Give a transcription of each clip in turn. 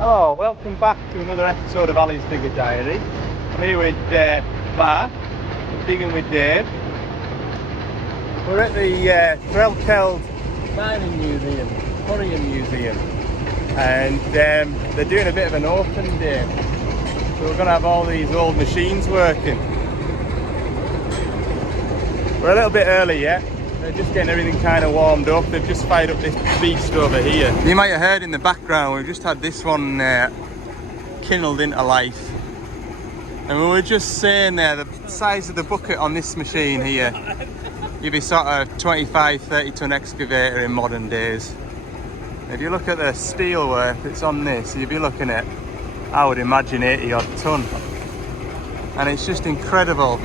Hello, welcome back to another episode of Ali's Digger Diary. I'm here with Mark, digging with Dave. We're at the Threlkeld Mining Museum, Quarry Museum, and they're doing a bit of an open day. So we're going to have all these old machines working. We're a little bit early yet. They're just getting everything kind of warmed up. They've just fired up this beast over here. You might have heard in the background, we've just had this one kindled into life. And we were just saying there, the size of the bucket on this machine here, you'd be sort of 25, 30 ton excavator in modern days. If you look at the steel work that's on this, you'd be looking at, I would imagine, 80 odd ton. And it's just incredible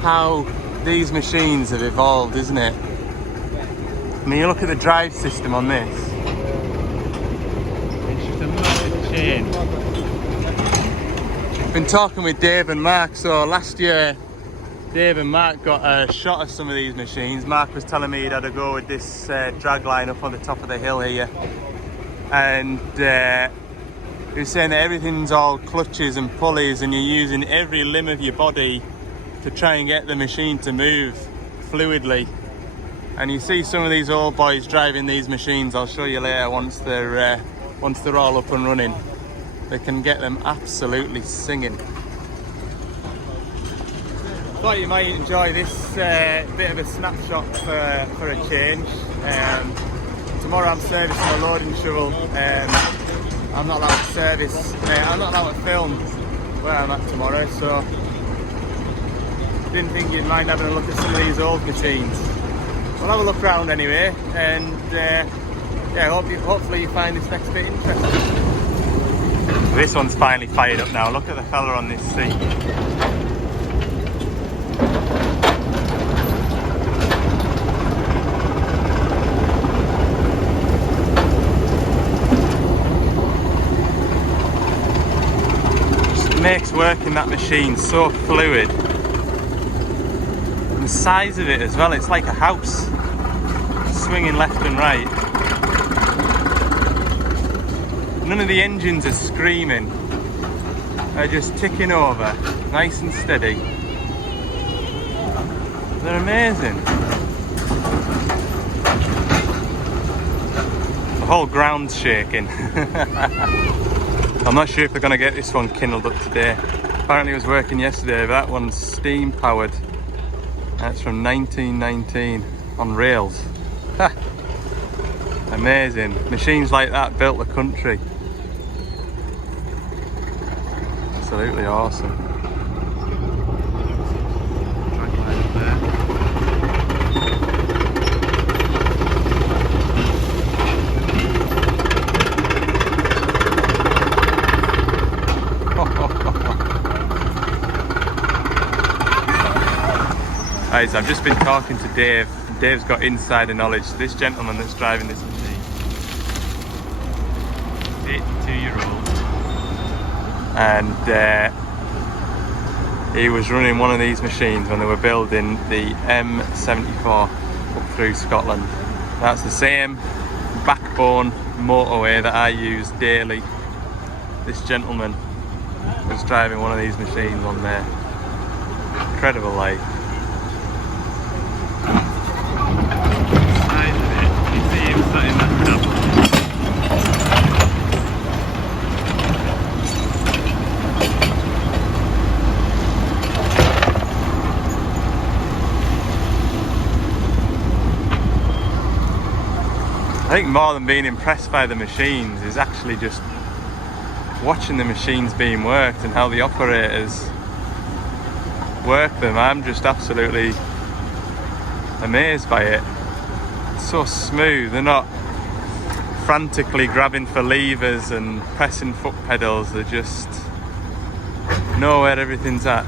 how these machines have evolved, isn't it? I mean, you look at the drive system on this. It's just a massive change. I've been talking with Dave and Mark. So last year, Dave and Mark got a shot of some of these machines. Mark was telling me he'd had a go with this drag line up on the top of the hill here. And he was saying that everything's all clutches and pulleys and you're using every limb of your body to try and get the machine to move fluidly. And you see some of these old boys driving these machines. I'll show you later once they're all up and running. They can get them absolutely singing. Thought you might enjoy this bit of a snapshot for a change. Tomorrow I'm servicing a loading shovel. I'm not allowed to service. I'm not allowed to film where I'm at tomorrow, so didn't think you'd mind having a look at some of these old machines. We'll have a look around anyway, and yeah, hopefully you find this next bit interesting. This one's finally fired up now. Look at the fella on this seat. Just makes working that machine so fluid. The size of it as well, it's like a house, swinging left and right. None of the engines are screaming, they're just ticking over, nice and steady. They're amazing. The whole ground's shaking. I'm not sure if they're going to get this one kindled up today. Apparently it was working yesterday, but that one's steam powered. That's from 1919 on rails. Ha! Amazing. Machines like that built the country. Absolutely awesome. Drag line up there. Guys, I've just been talking to Dave. Dave's got insider knowledge. So this gentleman that's driving this machine, 82-year-old, and he was running one of these machines when they were building the M74 up through Scotland. That's the same backbone motorway that I use daily. This gentleman was driving one of these machines on there. Incredible, like. I think more than being impressed by the machines is actually just watching the machines being worked and how the operators work them. I'm just absolutely amazed by it. It's so smooth. They're not frantically grabbing for levers and pressing foot pedals. They just know where everything's at.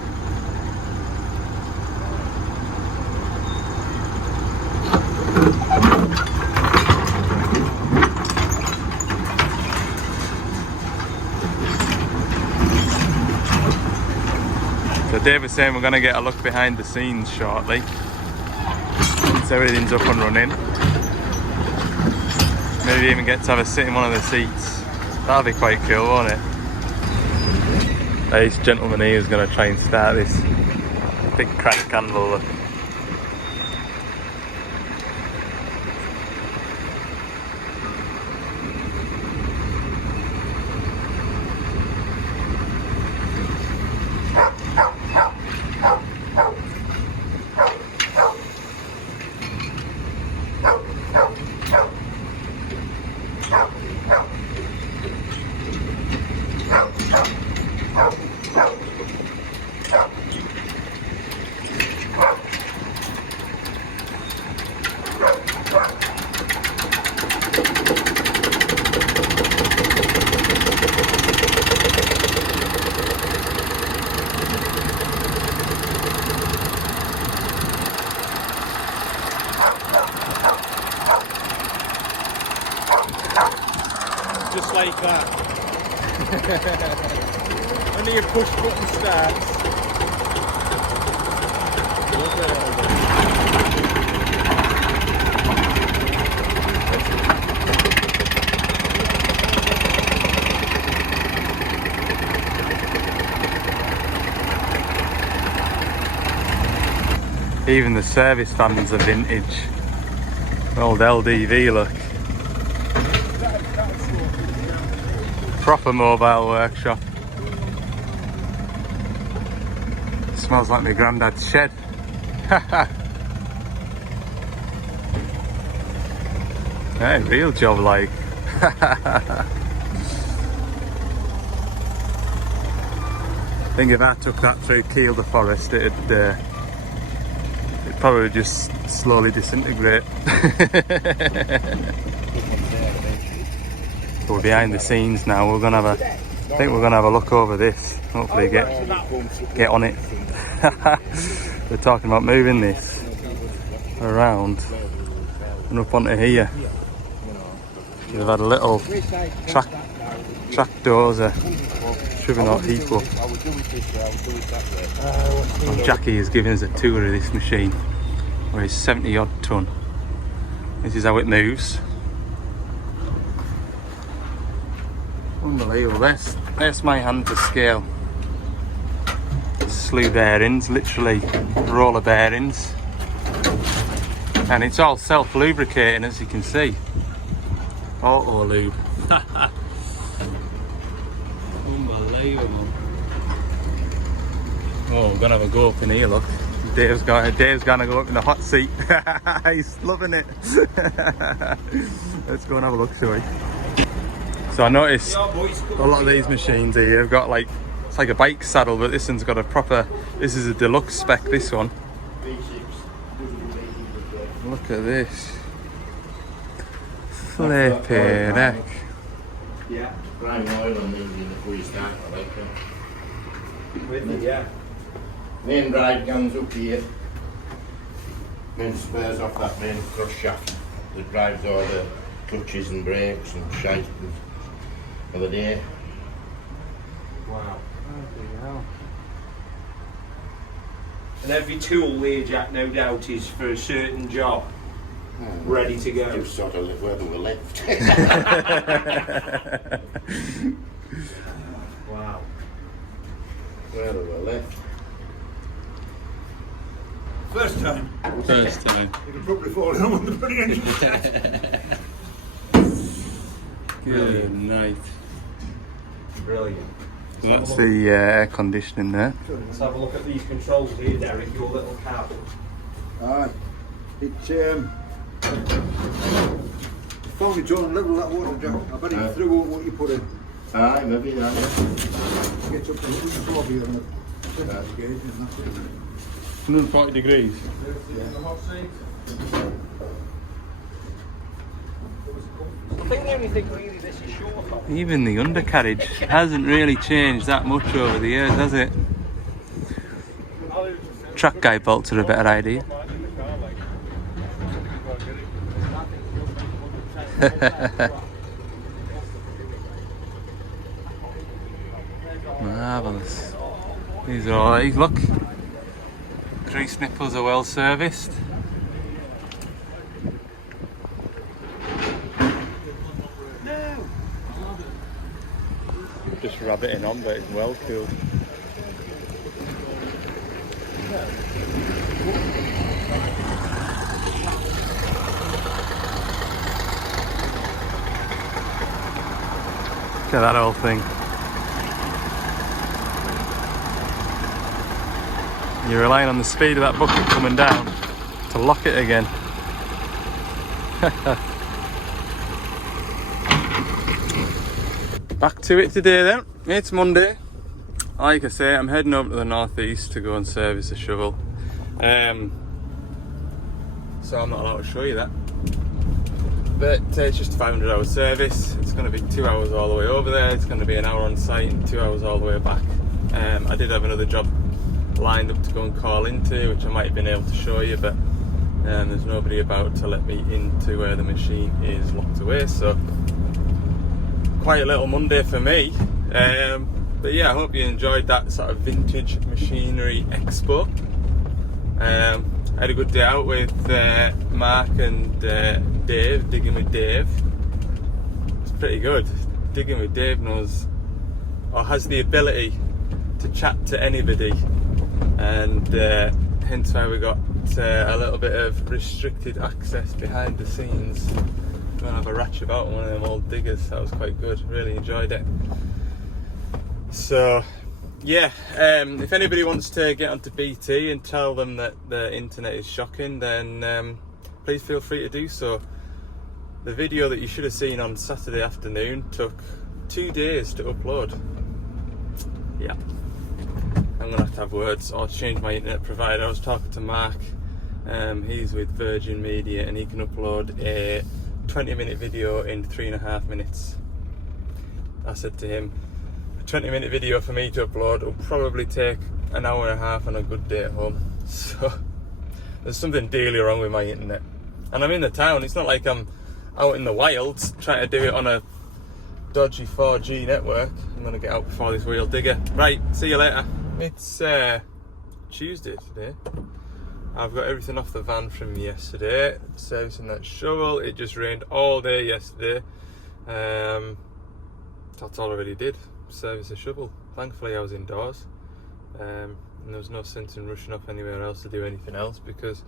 So Dave was saying we're going to get a look behind the scenes shortly. So everything's up and running. Maybe even get to have a sit in one of the seats. That'll be quite cool, won't it? This gentleman here is going to try and start this big crank handle. Look. Just like that. Only a push button starts. Even the service vans are vintage. Old LDV look. Proper mobile workshop. Smells like my granddad's shed. Hey, real job like. I think if I took that through Kielder Forest, it'd probably just slowly disintegrate. We're behind the scenes now. We're gonna have I think we're gonna have a look over this. Hopefully get on it. We're talking about moving this around and up onto here. We've had a little track dozer driven out Heathrow. Well, Jackie is giving us a tour of this machine, where it's 70 odd ton. This is how it moves. Unbelievable. That's my hand to scale. Slew bearings, literally roller bearings, and it's all self-lubricating, as you can see. Auto lube. Unbelievable. Oh, we're gonna have a go up in here. Look, Dave's gonna go up in the hot seat. He's loving it. Let's go and have a look, shall we? So I noticed a lot of these machines here have got like, it's like a bike saddle, but this one's got a proper, this is a deluxe spec, this one. Look at this. Flippin' heck. Yeah. Prime oil on these before you start, I like them. With it, yeah. Main drive guns up here. Main spares off that main thrust shaft that drives all the clutches and brakes and shite for the day. Wow. And every tool there, Jack, no doubt, is for a certain job. Ready to go. Just sort of live where they were left. Wow. Where they were left. First time. First time. You could probably fall in on the bloody engine. Good night. Brilliant. That's the air conditioning there. Let's have a look at these controls here, Derek, your little cab. Aye. It's found its own level, that water, Jack. I bet it threw out what you put in. Aye, maybe that. It gets up to 140 and the gauge and that's it. 140 degrees. I think the only thing really this is short of. Even the undercarriage hasn't really changed that much over the years, has it? Track guide bolts are a better idea. Marvellous. These are alright, look. Grease nipples are well serviced. just rabbiting on, but it's well cooled. Look at that whole thing. You're relying on the speed of that bucket coming down to lock it again. Back to it today then. It's Monday. Like I say, I'm heading over to the northeast to go and service a shovel. So I'm not allowed to show you that. But it's just a 500-hour service. It's going to be 2 hours all the way over there. It's going to be an hour on site and 2 hours all the way back. I did have another job lined up to go and call into, which I might have been able to show you, but there's nobody about to let me into where the machine is locked away. So quite a little Monday for me. But yeah, I hope you enjoyed that sort of vintage machinery expo. I had a good day out with Mark and Dave, digging with Dave. It's pretty good. Digging with Dave knows, or has the ability to chat to anybody, and hence why we got a little bit of restricted access behind the scenes. Gonna have a ratch about one of them old diggers. That was quite good. Really enjoyed it. So yeah, if anybody wants to get onto BT and tell them that the internet is shocking, then please feel free to do so. The video that you should have seen on Saturday afternoon took 2 days to upload. Yeah, I'm gonna have to have words or change my internet provider. I was talking to Mark, he's with Virgin Media, and he can upload a 20-minute video in 3.5 minutes. I said to him, 20-minute video for me to upload will probably take an hour and a half on a good day at home. So there's something dearly wrong with my internet. And I'm in the town. It's not like I'm out in the wilds trying to do it on a dodgy 4G network. I'm going to get out before this wheel digger. Right, see you later. It's Tuesday today. I've got everything off the van from yesterday. Servicing that shovel. It just rained all day yesterday. That's all I really did. Service a shovel. Thankfully I was indoors, and there was no sense in rushing off anywhere else to do anything else because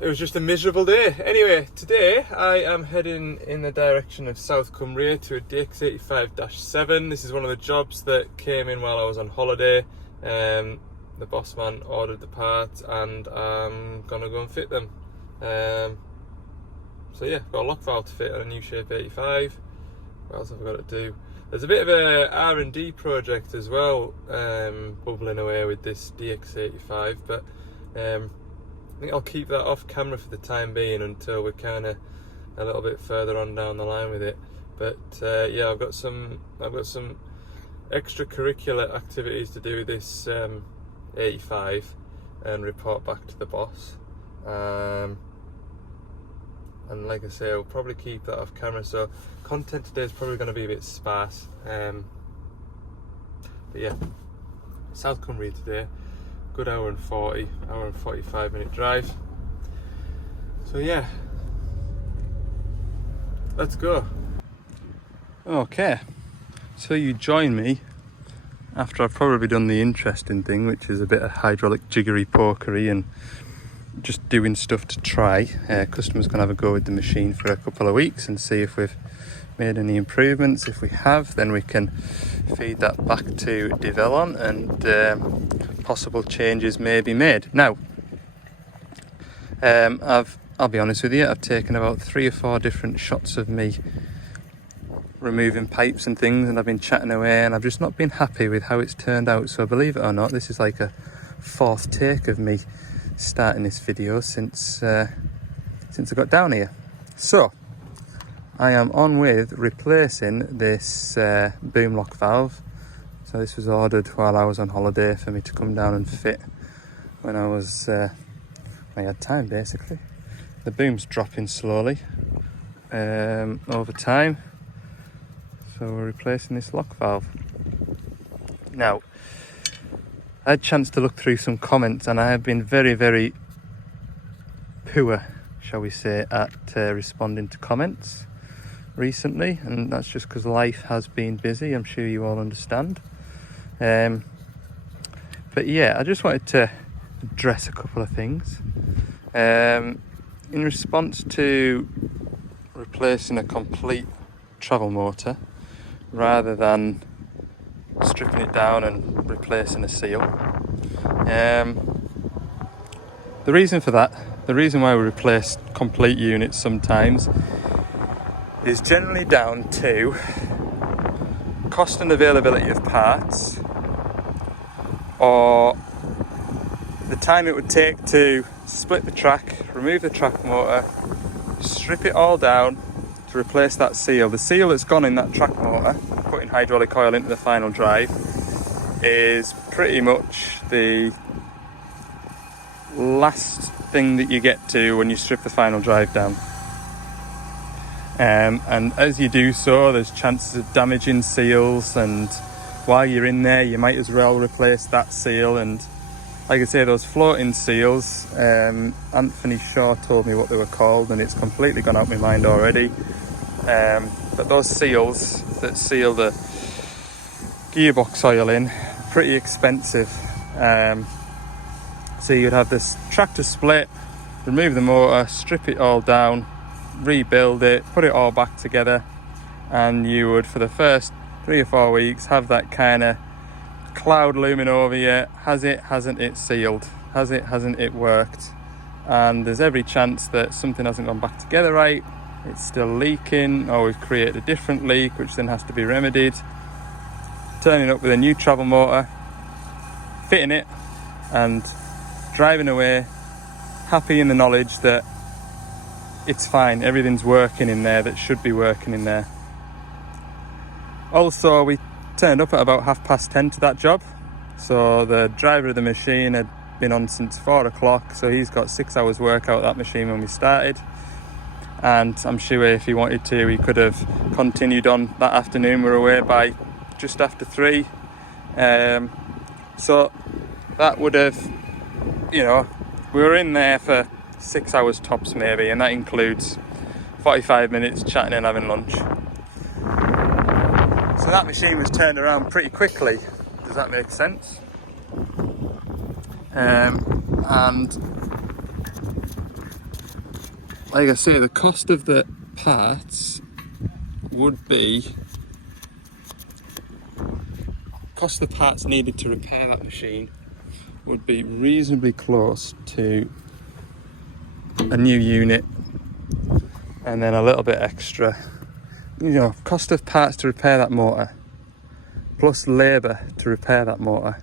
it was just a miserable day. Anyway, today I am heading in the direction of South Cumbria to a DX85-7. This is one of the jobs that came in while I was on holiday. The boss man ordered the parts and I'm gonna go and fit them. So yeah, got a lock valve to fit on a new shape 85. What else have I got to do? There's a bit of a R&D project as well, bubbling away with this DX85, but I think I'll keep that off camera for the time being until we're kind of a little bit further on down the line with it. But yeah, I've got some extracurricular activities to do with this 85 and report back to the boss. And like I say, I'll probably keep that off camera, so content today is probably going to be a bit sparse. But yeah, South Cumbria today, good hour and 45 minute drive. So yeah, let's go. Okay, so you join me after I've probably done the interesting thing, which is a bit of hydraulic jiggery pokery and just doing stuff to try. Customers can have a go with the machine for a couple of weeks and see if we've made any improvements. If we have, then we can feed that back to Develon and possible changes may be made. Now, I'll be honest with you, I've taken about 3 or 4 different shots of me removing pipes and things, and I've been chatting away and I've just not been happy with how it's turned out. So believe it or not, this is like a 4th take of me starting this video since I got down here. So I am on with replacing this boom lock valve. So this was ordered while I was on holiday for me to come down and fit when I had time basically. The boom's dropping slowly over time, so we're replacing this lock valve. Now, I had a chance to look through some comments and I have been very, very poor, shall we say, at responding to comments. recently, and that's just because life has been busy. I'm sure you all understand. But yeah, I just wanted to address a couple of things. In response to replacing a complete travel motor rather than stripping it down and replacing a seal. The reason for that, the reason why we replace complete units sometimes, is generally down to cost and availability of parts, or the time it would take to split the track, remove the track motor, strip it all down to replace that seal. The seal that's gone in that track motor, putting hydraulic oil into the final drive, is pretty much the last thing that you get to when you strip the final drive down. And as you do so, there's chances of damaging seals, and while you're in there you might as well replace that seal. And like I say, those floating seals, Anthony Shaw told me what they were called and it's completely gone out of my mind already. But those seals that seal the gearbox oil in, pretty expensive. So you'd have this tractor split, remove the motor, strip it all down, rebuild it, put it all back together, and you would, for the first 3 or 4 weeks, have that kind of cloud looming over you. Has it, hasn't it sealed? Has it, hasn't it worked? And there's every chance that something hasn't gone back together right, it's still leaking, or we've created a different leak which then has to be remedied. Turning up with a new travel motor, fitting it, and driving away happy in the knowledge that it's fine, everything's working in there that should be working in there. Also, we turned up at about 10:30 to that job, so the driver of the machine had been on since 4 o'clock, so he's got 6 hours work out of that machine when we started. And I'm sure if he wanted to, he could have continued on that afternoon. We were away by just after 3, so that would have, we were in there for 6 hours tops maybe, and that includes 45 minutes chatting and having lunch. So that machine was turned around pretty quickly. Does that make sense? And like I say, the cost of the parts would be, cost of the parts needed to repair that machine would be reasonably close to a new unit, and then a little bit extra. Cost of parts to repair that motor plus labour to repair that motor,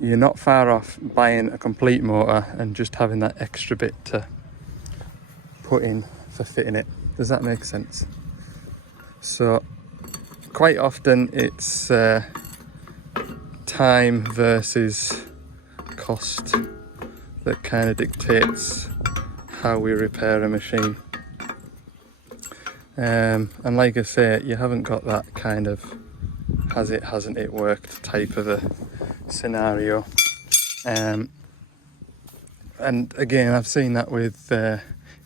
you're not far off buying a complete motor and just having that extra bit to put in for fitting it. Does that make sense? So quite often it's time versus cost that kind of dictates how we repair a machine. And like I say, you haven't got that kind of has it, hasn't it worked type of a scenario. And again, I've seen that with if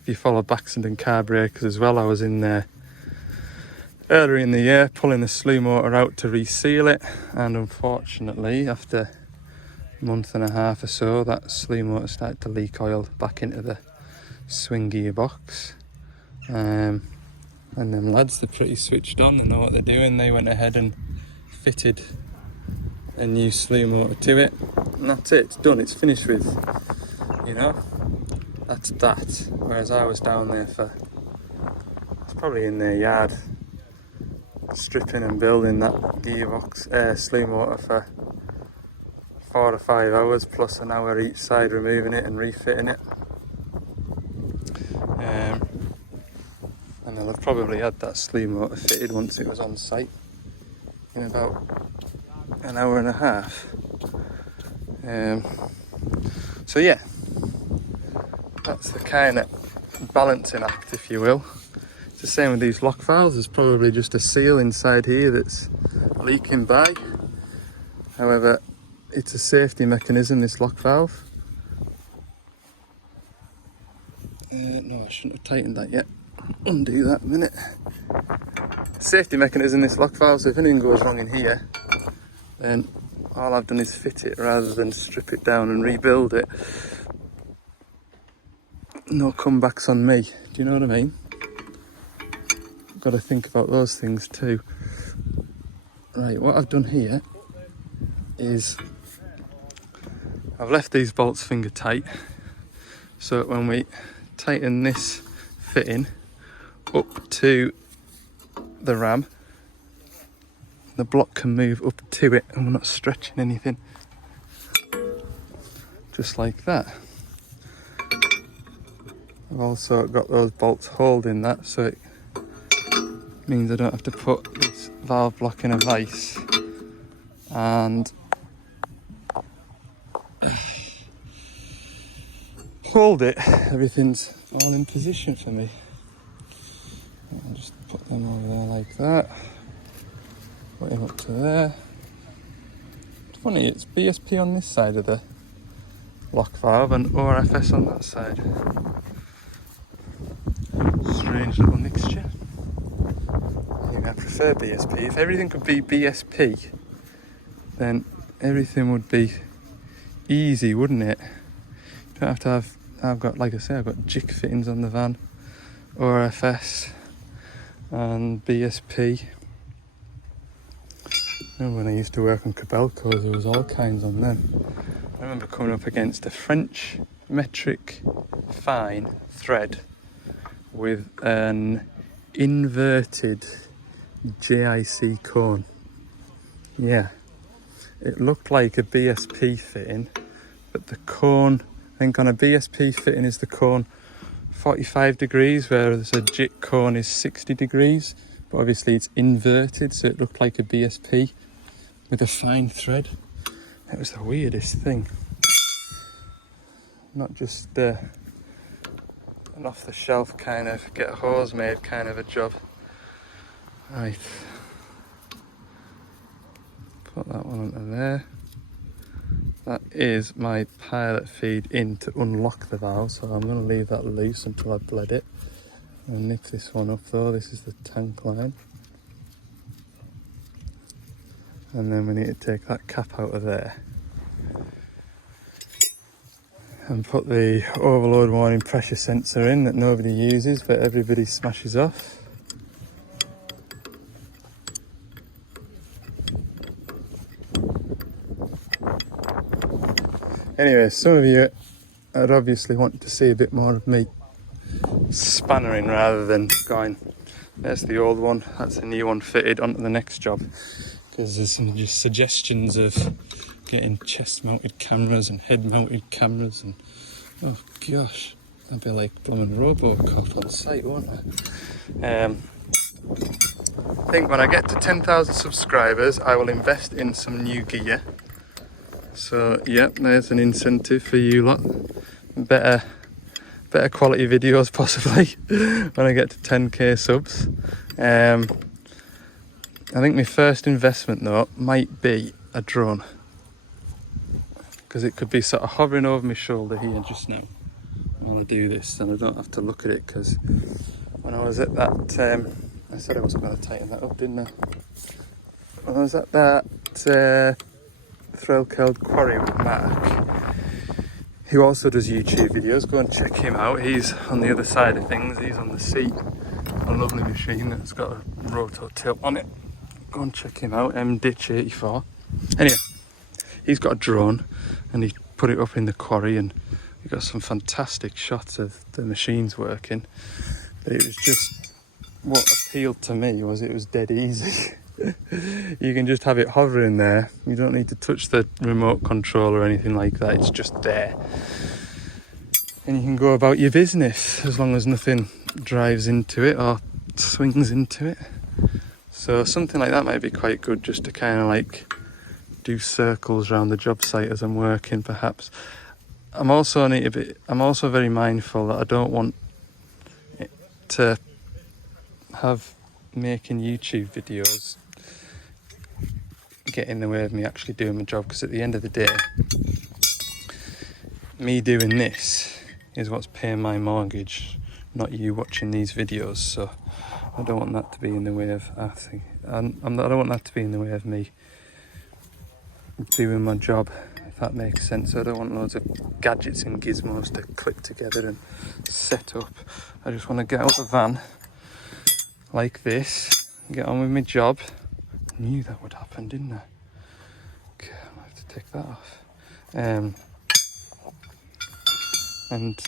you follow Baxenden car breakers as well. I was in there earlier in the year pulling the slew motor out to reseal it, and unfortunately after a month and a half or so, that slew motor started to leak oil back into the swing gearbox. And them lads, they're pretty switched on, they know what they're doing. They went ahead and fitted a new slew motor to it, and that's it, it's done, it's finished with, that's that. Whereas I was down there for, it's probably in their yard, stripping and building that gearbox, slew motor for 4 or 5 hours, plus an hour each side removing it and refitting it. And they'll have probably had that slew motor fitted once it was on site in about an hour and a half. So yeah, that's the kind of balancing act, if you will. It's the same with these lock valves. There's probably just a seal inside here that's leaking by. However, it's a safety mechanism, this lock valve. No, I shouldn't have tightened that yet. undo that a minute. Safety mechanism, this lock valve, so if anything goes wrong in here, then all I've done is fit it rather than strip it down and rebuild it. No comebacks on me, do you know what I mean? Got to think about those things too. Right, what I've done here is I've left these bolts finger tight, so that when we tighten this fitting up to the ram, the block can move up to it and we're not stretching anything. Just like that. I've also got those bolts holding that, so it means I don't have to put this valve block in a vise and hold it. Everything's all in position for me. I'll just put them over there like that. Put him up to there. It's funny, it's BSP on this side of the lock valve and ORFS on that side. Strange little mixture. I prefer BSP. If everything could be BSP, then everything would be easy, wouldn't it? You don't have to have, I've got, like I say, I've got jig fittings on the van, ORFS and BSP. And when I used to work on Cabelco, there was all kinds on them. I remember coming up against a French metric fine thread with an inverted JIC cone. Yeah, it looked like a BSP fitting, but the cone, I think on a BSP fitting is the cone 45 degrees, whereas a JIC cone is 60 degrees, but obviously it's inverted, so it looked like a BSP with a fine thread. It was the weirdest thing. Not just an off-the-shelf kind of get a hose made kind of a job. Right, put that one onto there. That is my pilot feed in to unlock the valve, so I'm going to leave that loose until I've bled it. I'll nick this one up though. This is the tank line. And then we need to take that cap out of there and put the overload warning pressure sensor in that nobody uses but everybody smashes off. Anyway, some of you would obviously want to see a bit more of me spannering rather than going, there's the old one, that's the new one fitted, onto the next job. Because there's some just suggestions of getting chest mounted cameras and head mounted cameras and oh gosh, I'd be like blooming Robocop on site, won't I? I think when I get to 10,000 subscribers I will invest in some new gear. So yeah, there's an incentive for you lot. Better quality videos possibly when I get to 10k subs. I think my first investment though might be a drone, because it could be sort of hovering over my shoulder here just now while I do this, and I don't have to look at it, because when I was at that, I said I wasn't going to tighten that up, didn't I? When I was at that thrill-killed Quarry with Mark, who also does YouTube videos, go and check him out. He's on the other side of things, he's on the seat, a lovely machine that's got a roto tilt on it. Go and check him out, DX85. Anyway, he's got a drone and he put it up in the quarry and he got some fantastic shots of the machines working. But it was just, what appealed to me was it was dead easy. You can just have it hovering there. You don't need to touch the remote control or anything like that. It's just there. And you can go about your business as long as nothing drives into it or swings into it. So something like that might be quite good, just to kind of like do circles around the job site as I'm working perhaps. I'm also very mindful that I don't want it to have making YouTube videos get in the way of me actually doing my job, because at the end of the day, me doing this is what's paying my mortgage not you watching these videos, so I don't want that to be in the way of I don't want that to be in the way of me doing my job, if that makes sense. I don't want loads of gadgets and gizmos to click together and set up. I just want to get out the van like this, get on with my job. I knew that would happen, didn't I? Okay, I'm gonna have to take that off. And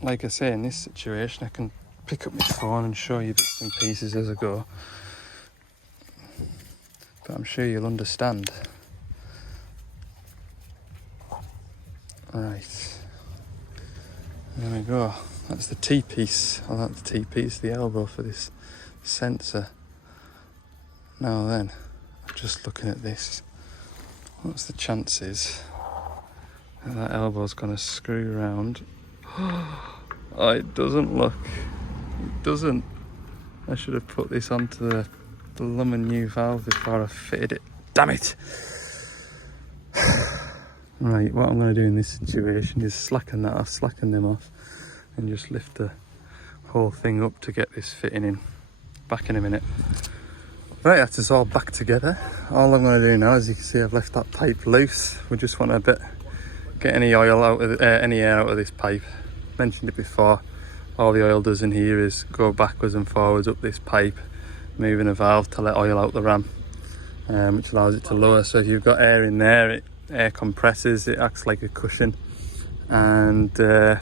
like I say, in this situation, I can pick up my phone and show you bits and pieces as I go. But I'm sure you'll understand. Right, there we go. That's the T-piece. Oh, that's the T-piece, the elbow for this sensor. Now then, just looking at this, what's the chances that that elbow's going to screw around? Oh, it doesn't look. It doesn't. I should have put this onto the blooming new valve before I fitted it. Damn it! Right, what I'm going to do in this situation is slacken them off, and just lift the whole thing up to get this fitting in. Back in a minute. Right, that's all back together. All I'm going to do now, as you can see, I've left that pipe loose. We just want to get any oil out of any air out of this pipe. Mentioned it before. All the oil does in here is go backwards and forwards up this pipe, moving a valve to let oil out the ram, which allows it to lower. So if you've got air in there, air compresses, it acts like a cushion, and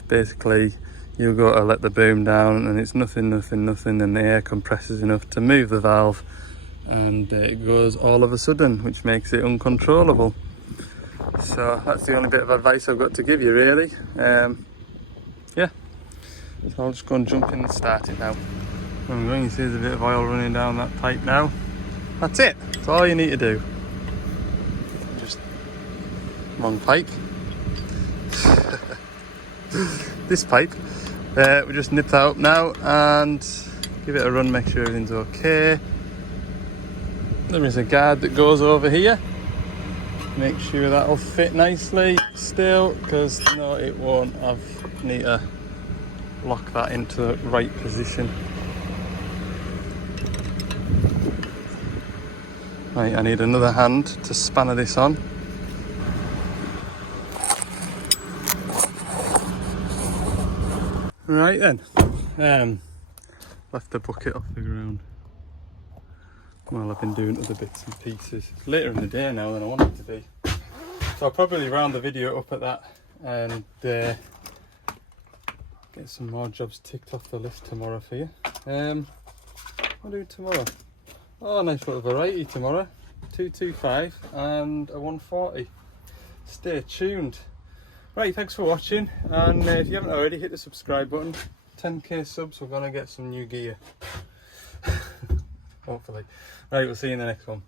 basically you go to let the boom down and it's nothing, and the air compresses enough to move the valve, and it goes all of a sudden, which makes it uncontrollable. So that's the only bit of advice I've got to give you, really. Yeah, so I'll just go and jump in and start it now. I'm going to see there's a bit of oil running down that pipe now. That's it, that's all you need to do. Just wrong pipe. This pipe, we just nip that up now and give it a run, make sure everything's okay. There is a guard that goes over here. Make sure that'll fit nicely still, because no, it won't. Need to lock that into the right position. Right, I need another hand to spanner this on. Right then, left the bucket off the ground while I've been doing other bits and pieces. It's later in the day now than I want it to be, so I'll probably round the video up at that and get some more jobs ticked off the list tomorrow for you. What am I doing tomorrow? Oh, nice little variety tomorrow. 225 and a 140. Stay tuned. Right, thanks for watching, and if you haven't already, hit the subscribe button. 10k subs, we're gonna get some new gear. Hopefully. Right, we'll see you in the next one.